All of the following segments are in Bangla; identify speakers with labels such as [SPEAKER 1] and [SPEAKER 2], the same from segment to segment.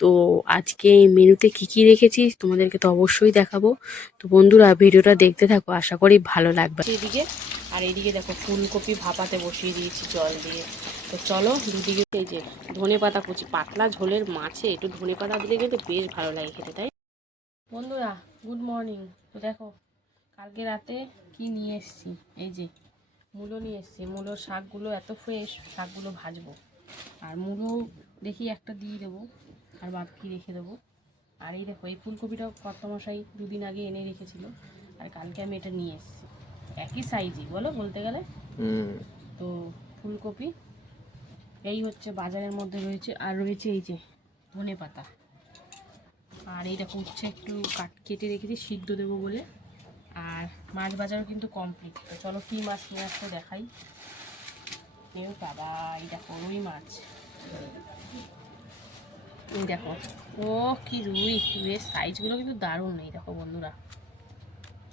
[SPEAKER 1] তো আজকে এই মেনুতে কি কি রেখেছি তোমাদেরকে তো অবশ্যই দেখাবো। তো বন্ধুরা ভিডিওটা দেখতে থাকো আশা করি ভালো লাগবে। এদিকে আর এইদিকে দেখো ফুলকপি ভাপাতে বসিয়ে দিয়েছি জল দিয়ে। তো চলো দুদিকে এই যে ধনে পাতা কুচি পাতলা ঝোলের মাছে একটু ধনে পাতা দিলে কিন্তু বেশ ভালো লাগে খেতে তাই? বন্ধুরা গুড মর্নিং তো দেখো কালকে রাতে কি নিয়ে এসেছি? এই যে মূলো নিয়ে এসেছি। মূলোর শাকগুলো এত ফ্রেশ শাকগুলো ভাজবো। আর মূলো দেখি একটা দিয়ে দেবো। আর বাকি রেখে দেবো। আর এই দেখো এই ফুলকপিটাও কর্তামশাই দুদিন আগে এনে রেখেছিল। আর কালকে আমি এটা নিয়ে এসেছি। একই সাইজই বলো বলতে গেলে? তো ফুলকপি এই হচ্ছে বাজারের মধ্যে রয়েছে আর রয়েছে এই যে ধনে পাতা। আর এই দেখো উচ্ছে একটু কাট কেটে রেখেছি সিদ্ধ দেবো বলে। আর মাছ বাজারও কিন্তু কমপ্লিট তো চলো কী মাছ নিয়ে আসতে দেখাই। এও বাবা এই দেখো রুই মাছ। এই দেখো। ও কি রুই। রুইয়ের সাইজগুলো কিন্তু দারুণ এই দেখো বন্ধুরা।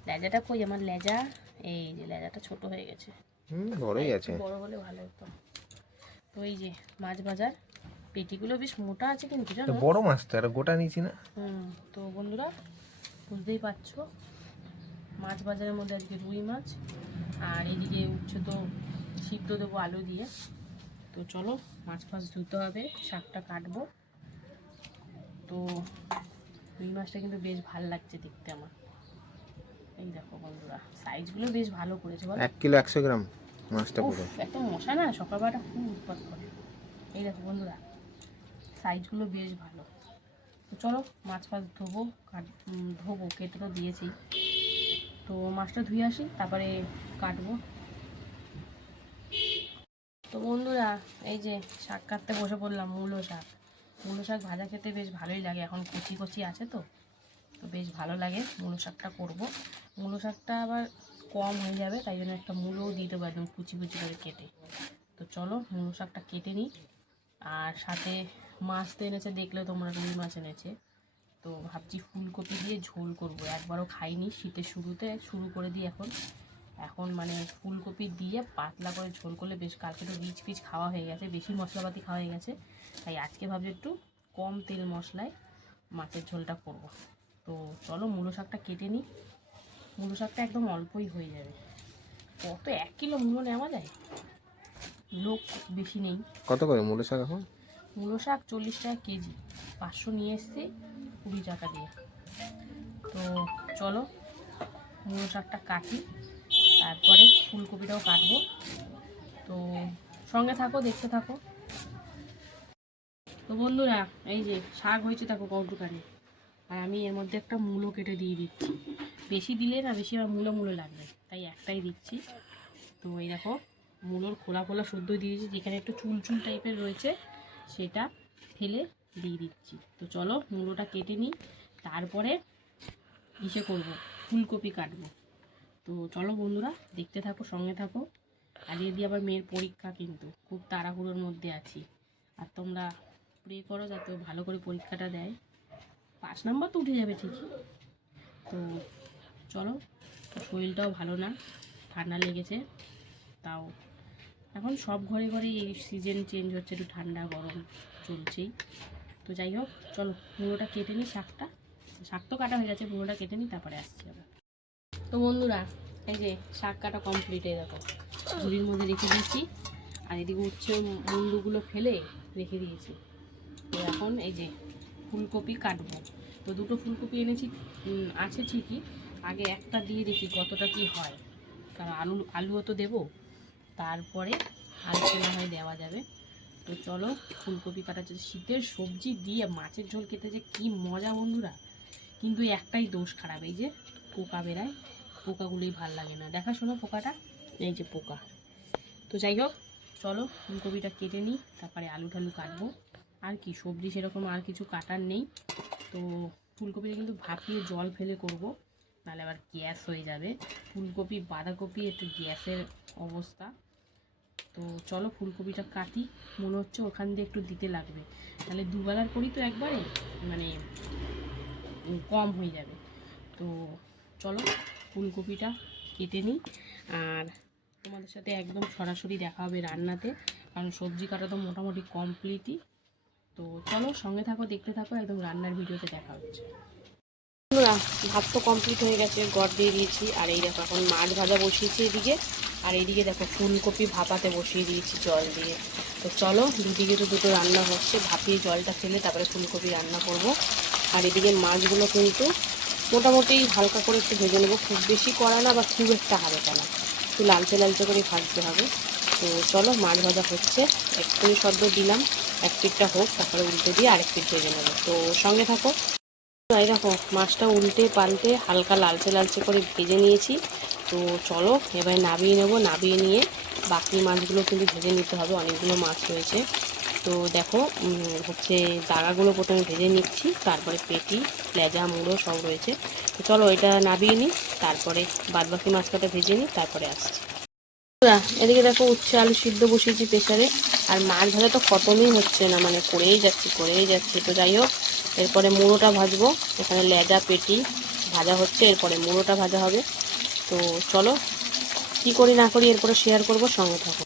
[SPEAKER 1] লেজাটা কই? আমার লেজা। এই যে লেজাটা ছোট হয়ে গেছে।
[SPEAKER 2] হুম বড়ই আছে।
[SPEAKER 1] বড় হলে ভালো হতো। তো এই যে মাছ বাজার পেটিগুলো বেশ মোটা আছে কিন্তু জানো?
[SPEAKER 2] বড় মাছ তো আর গোটা নিয়েছি না?
[SPEAKER 1] হুম তো বন্ধুরা বুঝতেই পারছ। মাছ বাজারের মধ্যে আজকে রুই মাছ। আর এদিকে উচ্ছে তো সিদ্ধ দেবো আলু দিয়ে। তো চলো মাছ ফাছ ধুতে হবে শাকটা কাটবো। তো রুই মাছটা কিন্তু বেশ ভালো লাগছে দেখতে আমার। এই দেখো বন্ধুরা সাইজগুলো বেশ ভালো করেছে বলো।
[SPEAKER 2] এক কিলো একশো গ্রাম মাছটা পুরো।
[SPEAKER 1] এত মশা না সকালবেলাটা খুব উৎপাত করে। এই দেখো বন্ধুরা সাইজগুলো বেশ ভালো। তো চলো মাছ ফাছ ধোবো কাট ধোবো কেটে তো দিয়েছি। তো মাছটা ধুয়ে আসি তারপরে কাটবো। তো বন্ধুরা এই যে শাক কাটতে বসে পড়লাম মূলো শাক। মূলো শাক ভাজা খেতে বেশ ভালোই লাগে। এখন কচি কচি আছে তো তো বেশ ভালো লাগে মূলো শাকটা করব। মূলো শাকটা আবার কম হয়ে যাবে, তাই জন্য একটা মূলোও দিয়ে দেবো একদম কুচি কুচি করে কেটে। তো চলো মূলো শাকটা কেটে নিই। আর সাথে মাছ তো এনেছে, দেখলে তোমরা রুই মাছ এনেছে। তো ভাবছি ফুলকপি দিয়ে ঝোল করব, একবারও খাইনি, শীতের শুরুতে শুরু করে দিই এখন। এখন মানে ফুলকপি দিয়ে পাতলা করে ঝোল করলে বেশ কালকে তো রিচ পিচ খাওয়া হয়ে গেছে বেশি মশলাপাতি খাওয়া হয়ে গেছে। তাই আজকে ভাবছি একটু কম তেল মশলায় মাছের ঝোলটা করব। তো চলো মূলো শাকটা কেটে নিই। মূলো শাকটা একদম অল্পই হয়ে যাবে। কত এক কিলো মূলো নেওয়া যায়? লোক বেশি নেই।
[SPEAKER 2] কত করে মূলো শাক এখন?
[SPEAKER 1] মূলো শাক চল্লিশ টাকা কেজি। পাঁচশো নিয়ে এসছি কুড়ি টাকা দিয়ে। তো চলো মূলো শাকটা কাটি। তারপরে ফুলকপিটাও কাটবো। তো সঙ্গে থাকো, দেখতে থাকো। তো বন্ধুরা, এই যে শাক হয়েছে দেখো কৌটুকানি আর আমি এর মধ্যে একটা মূলো কেটে দিয়ে দিচ্ছি। বেশি দিলে না, বেশি আমার মূলো মূলো লাগবে। তাই একটাই দিচ্ছি। তো এই দেখো, মূলোর খোলা খোলা শুদ্ধ দিয়ে দিয়েছি। যেখানে একটু চুল চুল টাইপের রয়েছে, সেটা ফেলে দিয়ে দিচ্ছি। তো চলো, মূলোটা কেটে নিই। তারপরে ইসে করব, ফুলকপি কাটবো। তো চলো বন্ধুরা, দেখতে থাকো, সঙ্গে থাকো। আজকে দিয়ে আবার মেয়ের পরীক্ষা কিন্তু, খুব তাড়াহুড়োর মধ্যে আছি। আর তোমরা প্রে করো যাতে ভালো করে পরীক্ষাটা দেয়। পাঁচ নাম্বার তো উঠে যাবে ঠিকই। তো চলো, শরীরটাও ভালো না, ঠান্ডা লেগেছে। তাও এখন সব ঘরে ঘরে এই সিজন চেঞ্জ হচ্ছে, একটু ঠান্ডা, গরম চলছেই। তো যাই হোক, চলো পুরোটা কেটে নিই শাকটা। শাক তো কাটা হয়ে গেছে, পুরোটা কেটে নিই, তারপরে আসছি আবার। তো বন্ধুরা, এই যে শাক কাটা কমপ্লিট এই দেখো। ঝুড়ির মধ্যে রেখে দিয়েছি, আর এদিকে উচ্ছে মুন্ডুগুলো ফেলে রেখে দিয়েছি। তো এখন এই যে ফুলকপি কাটবো। তো দুটো ফুলকপি এনেছি আছে ঠিকই, আগে একটা দিয়ে দেখি কতটা কি হয়। কারণ আলু, আলুও তো দেবো, তারপরে আলুকে না হয় দেওয়া যাবে। তো চলো ফুলকপি কাটা যদি শীতের সবজি দিয়ে মাছের ঝোল খেতে যে কী মজা বন্ধুরা। কিন্তু একটাই দোষ খারাপ, এই যে পোকা বেরায় পোকাগুলোই ভালো লাগে না। দেখাশোনা পোকাটা? এই যে পোকা। তো যাই হোক, চলো ফুলকপিটা কেটে নিই, তারপরে আলু টালু কাটবো। আর কি, সবজি সেরকম আর কিছু কাটার নেই। তো ফুলকপিটা কিন্তু ভাপিয়ে জল ফেলে করব, নাহলে আবার গ্যাস হয়ে যাবে। ফুলকপি, বাঁধাকপি একটু গ্যাসের অবস্থা। তো চলো ফুলকপিটা কাটি, মনে হচ্ছে ওখান দিয়ে একটু দিতে লাগবে। তাহলে দুবেলার করি তো একবারে মানে কম হয়ে যাবে। তো চলো ফুলকপিটা কেটে নিই। আর তোমাদের সাথে একদম সরাসরি দেখা হবে রান্নাতে, কারণ সবজি কাটা তো মোটামুটি কমপ্লিটই তো চলো সঙ্গে থাকো, দেখতে থাকো, একদম রান্নার ভিডিওতে দেখা হচ্ছে। ভাত তো কমপ্লিট হয়ে গেছে, গড় দিয়ে দিয়েছি। আর এই দেখো, এখন মাছ ভাজা বসিয়েছি এদিকে। আর এইদিকে দেখো, ফুলকপি ভাপাতে বসিয়ে দিয়েছি জল দিয়ে। তো চলো, দুদিকে তো দুটো রান্না হচ্ছে। ভাপিয়ে জলটা ফেলে তারপরে ফুলকপি রান্না করব। আর এদিকে মাছগুলো কিন্তু মোটামুটি হালকা করে একটু ভেজে নেব। খুব বেশি করা না, বা খুব একটা হালকা না। একটু লালচে লালচে করে ভাজতে হবে। তো চলো, মাছ ভাজা হচ্ছে। একটুই সদ্য দিলাম। এক পিঠটা হোক, তারপরে উল্টে দিয়ে আরেক পিঠ ভেজে নেব। তো সঙ্গে থাকো। এই দেখো, মাছটা উল্টে পাল্টে হালকা লালচে লালচে করে ভেজে নিয়েছি। তো চলো, এবার নাবিয়ে নেব। নাবিয়ে নিয়ে বাকি মাছগুলো কিন্তু ভেজে নিতে হবে। অনেকগুলো মাছ রয়েছে। তো দেখো হচ্ছে দাগাগুলো প্রথমে ভেজে নিচ্ছি, তারপরে পেটি লেজা মুড়ো সব রয়েছে। তো চলো এটা নাবিয়ে নিই, তারপরে বাদ বাকি মাছ ভেজে নিই, তারপরে আসছি। এদিকে দেখো উচ্ছে আলু সিদ্ধ বসিয়েছি প্রেশারে আর মাছ ভাজা তো খতমই হচ্ছে না মানে করেই যাচ্ছি করেই যাচ্ছি। তো যাই হোক, এরপরে মুড়োটা ভাজবো, এখানে লেজা, পেটি ভাজা হচ্ছে, এরপরে মুড়োটা ভাজা হবে। তো চলো, কি করি না করি এরপরে শেয়ার করব, সঙ্গে থাকো।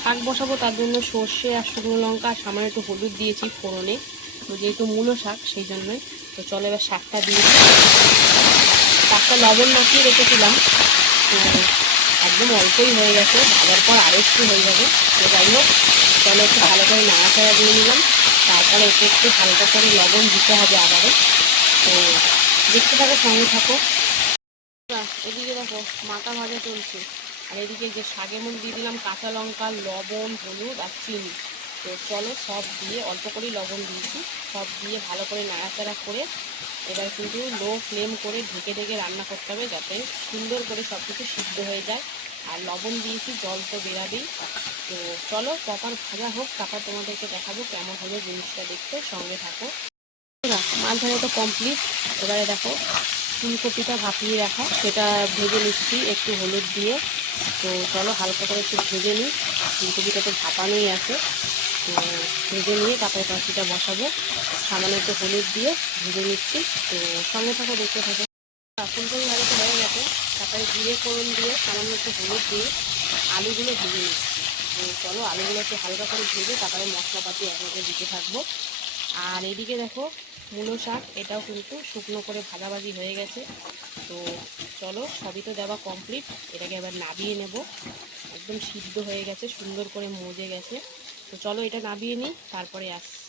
[SPEAKER 1] শাক বসাবো, তার জন্য সর্ষে আর শুকনো লঙ্কা, সামান্য একটু হলুদ দিয়েছি ফোড়নে। তো যেহেতু মূলো শাক, সেই জন্যই। তো চলো এবার শাকটা দিয়েছি শাকটা লবণ মাখিয়ে রেখেছিলাম। একদম অল্পই হয়ে গেছে, ভাজার পর আরও একটু হয়ে যাবে। তো যাই হোক, চলো একটু ভালো করে নাড়াচাড়া দিয়ে নিলাম। তারপরে এতে একটু হালকা করে লবণ দিতে হবে আবারও। তো দেখতে থাকো, সঙ্গে থাকো। এদিকে দেখো, মাথা ভাজা চলছে। আর এদিকে যে শাকের মধ্যে দিয়ে দিলাম, কাঁচা লঙ্কা, লবণ, হলুদ আর চিনি। তো চলো সব দিয়ে, অল্প করেই লবণ দিয়েছি, সব দিয়ে ভালো করে নাড়াচাড়া করে এবার কিন্তু লো ফ্লেম করে ঢেকে ঢেকে রান্না করতে হবে যাতে সুন্দর করে সব কিছু সিদ্ধ হয়ে যায়। আর লবণ দিয়েছি, জল তো বেরাবেই। তো চলো প্রপার ভাজা হোক তারপর তোমাদেরকে দেখাবো কেমন হবে জিনিসটা দেখতে, সঙ্গে থাকো। মাছ ভাজা তো কমপ্লিট এবারে দেখো ফুলকপিটা ভাপিয়ে রাখা, সেটা ভেজে নিচ্ছি একটু হলুদ দিয়ে। তো চলো হালকা করে একটু ভেজে নিই। ফুলকপিটা তো ভাপানোই আছে। তো ভেজে নিয়ে তারপরে কাঁচিটা বসাবো। সামান্য একটু হলুদ দিয়ে ভেজে নিচ্ছি। তো সঙ্গে থাকো, দেখতে থাকো। ফুলকপি ভাজাটা হয়ে গেছে। তারপরে জিরে ফোড়ন দিয়ে সামান্য একটু হলুদ দিয়ে আলুগুলো ভেজে নিচ্ছি। তো চলো আলুগুলো একটু হালকা করে ভেজে তারপরে মশলাপাতি একসাথে দিতে থাকব। আর এদিকে দেখো মূলো শাক, এটাও কিন্তু শুকনো করে ভাজাভাজি হয়ে গেছে। তো চলো, সবই তো দেওয়া কমপ্লিট এটাকে এবার নাবিয়ে নেব। একদম সিদ্ধ হয়ে গেছে, সুন্দর করে মজে গেছে। তো চলো, এটা নাবিয়ে নিই, তারপরে আসছি।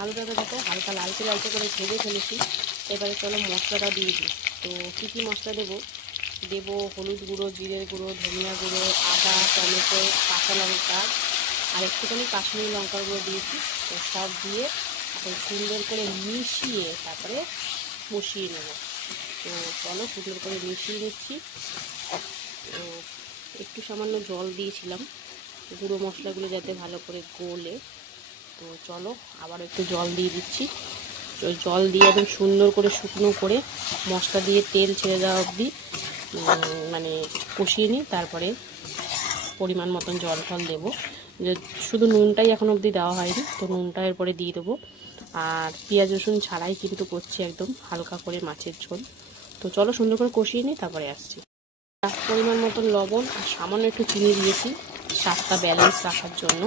[SPEAKER 1] আলুটা তো দেখো, হালকা লালচে লালচে করে ভেজে ফেলেছি। এবারে চলো মশলাটা দিয়ে দিই। তো কী কী মশলা দেবো? দেবো হলুদ গুঁড়ো, জিরের গুঁড়ো, ধনিয়া গুঁড়ো, আদা, টমেটো, কাঁচা লঙ্কা। আর একটুখানি কাশ্মীরি লঙ্কার গুঁড়ো দিয়েছি। তো সব দিয়ে এখন সুন্দর করে মিশিয়ে তারপরে বসিয়ে নেব। তো চলো সুন্দর করে মিশিয়ে নিচ্ছি। একটু সামান্য জল দিয়েছিলাম। গুঁড়ো মশলাগুলো যাতে ভালো করে গলে। তো চলো আবার একটু জল দিয়ে দিচ্ছি। জল দিয়ে একদম সুন্দর করে শুকনো করে মশলা দিয়ে তেল ছেড়ে দেওয়া অবধি মানে কষিয়ে নিই তারপরে পরিমাণ মতন জল ফল দেবো। শুধু নুনটাই এখন অবধি দেওয়া হয়নি, তো নুনটা এরপরে দিয়ে দেবো। আর পেঁয়াজ রসুন ছাড়াই কিন্তু করছি একদম হালকা করে মাছের ঝোল। তো চলো সুন্দর করে কষিয়ে নিই, তারপরে আসছি। পরিমাণ মতন লবণ আর সামান্য একটু চিনি দিয়েছি, স্বাদটা ব্যালেন্স রাখার জন্য।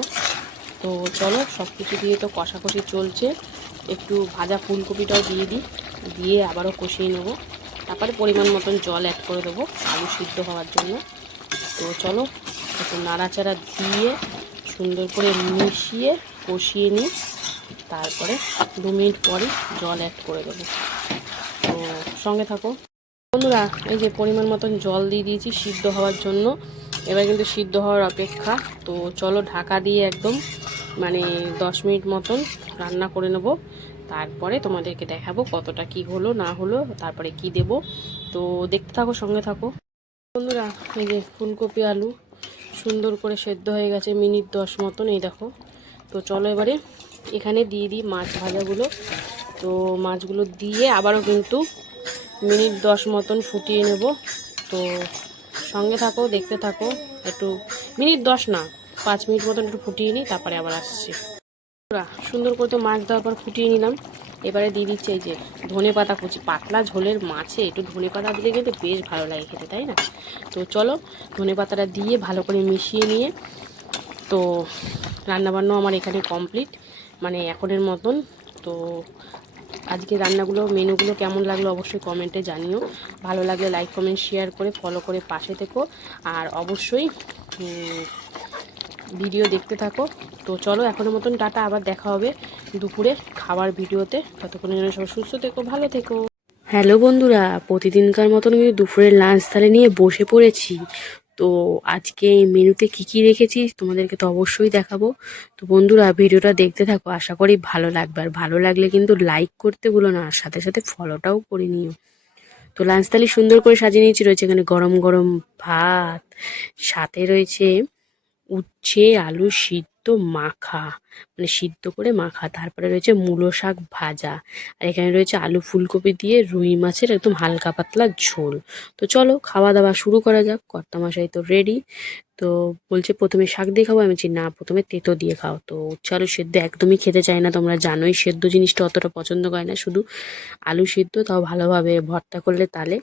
[SPEAKER 1] তো চলো সব কিছু দিয়ে তো কষাকষি চলছে। একটু ভাজা ফুলকপিটাও দিয়ে দিই, দিয়ে আবারও কষিয়ে নেব। তারপরে পরিমাণ মতন জল অ্যাড করে দেবো, আলু সিদ্ধ হওয়ার জন্য। তো চলো একটু নাড়াচাড়া দিয়ে সুন্দর করে মিশিয়ে কষিয়ে নিই। তারপরে দু মিনিট পরে জল অ্যাড করে দেবো। তো সঙ্গে থাকো। বন্ধুরা, এই যে পরিমাণ মতন জল দিয়ে দিয়েছি সিদ্ধ হওয়ার জন্য। এবার কিন্তু সিদ্ধ হওয়ার অপেক্ষা। তো চলো ঢাকা দিয়ে একদম মানে দশ মিনিট মতন রান্না করে নেব। তারপরে তোমাদেরকে দেখাবো কতটা কি হলো, না হলো, তারপরে কি দেব। তো দেখতে থাকো, সঙ্গে থাকো। বন্ধুরা, এই যে ফুলকপি আলু সুন্দর করে সেদ্ধ হয়ে গেছে মিনিট দশ মতন, এই দেখো। তো চলো এবারে এখানে দিয়ে দিই মাছ ভাজাগুলো। তো মাছগুলো দিয়ে আবারও কিন্তু মিনিট দশ মতন ফুটিয়ে নেব। তো সঙ্গে থাকো, দেখতে থাকো, একটু মিনিট দশ না, পাঁচ মিনিট মতন একটু ফুটিয়ে নিই, তারপরে আবার আসছি। সুন্দর করে তো মাছ দেওয়ার পর ফুটিয়ে নিলাম। এবারে দিয়ে দিচ্ছে এই যে ধনে পাতা কুচি, পাতলা ঝোলের মাছে একটু ধনে পাতা দিলে কিন্তু বেশ ভালো লাগে খেতে, তাই না? তো চলো ধনে পাতাটা দিয়ে ভালো করে মিশিয়ে নিয়ে, তো রান্নাবান্না আমার এখানে কমপ্লিট। মানে এখনের মতন। তো আজকে রান্নাগুলো, মেনুগুলো কেমন লাগল অবশ্যই কমেন্টে জানিও। ভালো লাগলে লাইক কমেন্ট শেয়ার করে ফলো করে পাশে থেকো। আর অবশ্যই ভিডিও দেখতে থাকো। তো চলো এখনের মতন টাটা, আবার দেখা হবে দুপুরে খাবার ভিডিওতে। ততক্ষণের জন্য সবাই সুস্থ থেকো, ভালো থেকো। হ্যালো বন্ধুরা, প্রতিদিনকার মতন কিন্তু দুপুরের লাঞ্চ থালে নিয়ে বসে পড়েছি। তো আজকে মেনুতে কি কি রেখেছি তোমাদেরকে তো অবশ্যই দেখাবো। তো বন্ধুরা, ভিডিওটা দেখতে থাকো, আশা করি ভালো লাগবে। আর ভালো লাগলে কিন্তু লাইক করতে ভুলো না, আর সাথে সাথে ফলোটাও করে নিও। তো লাঞ্চ থালি সুন্দর করে সাজিয়ে নিয়েছি, রয়েছে এখানে গরম গরম ভাত, সাথে রয়েছে উচ্ছে, আলু সিদ্ধ মাখা মানে সিদ্ধ করে মাখা। তারপরে রয়েছে মূলো শাক ভাজা। আর এখানে রয়েছে আলু ফুলকপি দিয়ে রুই মাছের একদম হালকা পাতলা ঝোল। তো চলো, খাওয়া দাওয়া শুরু করা যাক। কর্তা মশাই তো রেডি তো বলছে, প্রথমে শাক দিয়ে খাব? আমি বলছি, না, প্রথমে তেতো দিয়ে খাও। তো উচ্ছে আলু সেদ্ধ একদমই খেতে চায় না, তোমরা জানোই সেদ্ধ জিনিসটা অতটা পছন্দ করে না। শুধু আলু সিদ্ধ, তাও ভালোভাবে ভর্তা করলে তালে।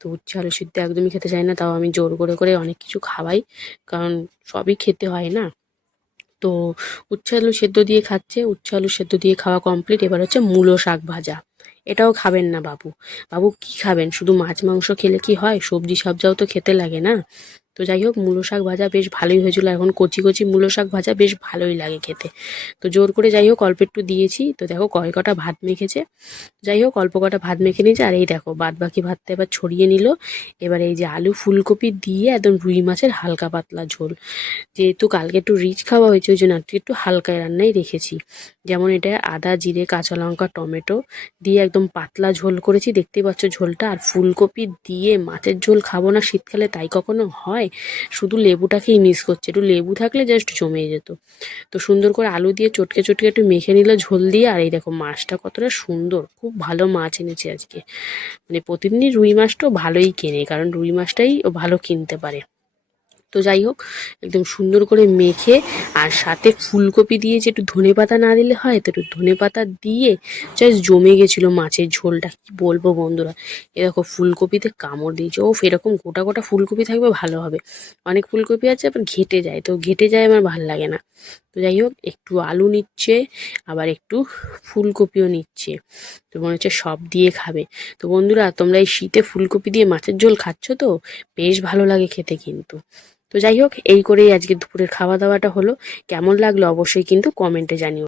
[SPEAKER 1] তো উচ্ছে আলু সিদ্ধ একদমই খেতে চায় না, তাও আমি জোর করে করে অনেক কিছু খাওয়াই। কারণ সবই খেতে হয় না। তো উচ্ছে আলু সেদ্ধ দিয়ে খাচ্ছে, উচ্ছে আলু সেদ্ধ দিয়ে খাওয়া কমপ্লিট এবার হচ্ছে মূলো শাক ভাজা। এটাও খাবেন না বাবু। বাবু কি খাবেন? শুধু মাছ, মাংস খেলে কি হয়? সবজি, সবজাও তো খেতে লাগে না? তো যাই হোক, মূলো শাক ভাজা বেশ ভালোই হয়েছিল। এখন কচি কচি মূলো শাক ভাজা বেশ ভালোই লাগে খেতে। তো জোর করে যাই হোক, অল্প একটু দিয়েছি। তো দেখো, কয় কটা ভাত মেখেছে। যাই হোক, অল্প কটা ভাত মেখে নিয়েছে। আর এই দেখো বাদ বাকি ভাতটা এবার ছড়িয়ে নিল। এবার এই যে আলু ফুলকপি দিয়ে একদম রুই মাছের হালকা পাতলা ঝোল। যেহেতু কালকে একটু রিচ খাওয়া হয়েছে, ওই জন্য আজকে একটু হালকা রান্নাই রেখেছি। যেমন এটা আদা, জিরে, কাঁচা লঙ্কা, টমেটো দিয়ে একদম পাতলা ঝোল করেছি। দেখতেই পাচ্ছ ঝোলটা। আর ফুলকপি দিয়ে মাছের ঝোল খাব না শীতকালে, তাই কখনো হয়? শুধু লেবুটাকেই মিস করছে। একটু লেবু থাকলে জাস্ট জমে যেত। তো সুন্দর করে আলু দিয়ে চটকে চটকে একটু মেখে নিল ঝোল দিয়ে। আর এই দেখো মাছটা কতটা সুন্দর, খুব ভালো মাছ এনেছে আজকে। মানে প্রতিদিনই রুই মাছটাও ভালোই কেনে, কারণ রুই মাছটাই ও ভালো কিনতে পারে। তো যাই হোক, একদম সুন্দর করে মেখে আর সাথে ফুলকপি দিয়ে যে একটু ধনে পাতা না দিলে হয়, তো একটু ধনে পাতা দিয়ে জাস্ট জমে গেছিল মাছের ঝোলটা। কি বলব বন্ধুরা? এরকম ফুলকপিতে কামড় দিয়েছে। ও এরকম গোটা গোটা ফুলকপি থাকবে ভালো হবে। অনেক ফুলকপি আছে আবার ঘেটে যায়, তো ঘেটে যায় আমার ভালো লাগে না। তো যাই হোক, একটু আলু নিচ্ছে, আবার একটু ফুলকপিও নিচ্ছে। তো মনে হচ্ছে সব দিয়ে খাবে। তো বন্ধুরা, তোমরা এই শীতে ফুলকপি দিয়ে মাছের ঝোল খাচ্ছ তো? বেশ ভালো লাগে খেতে কিন্তু। তো যাই হোক, এই করেই আজকে দুপুরের খাওয়া দাওয়াটা হলো। কেমন লাগল অবশ্যই কিন্তু কমেন্টে জানিও।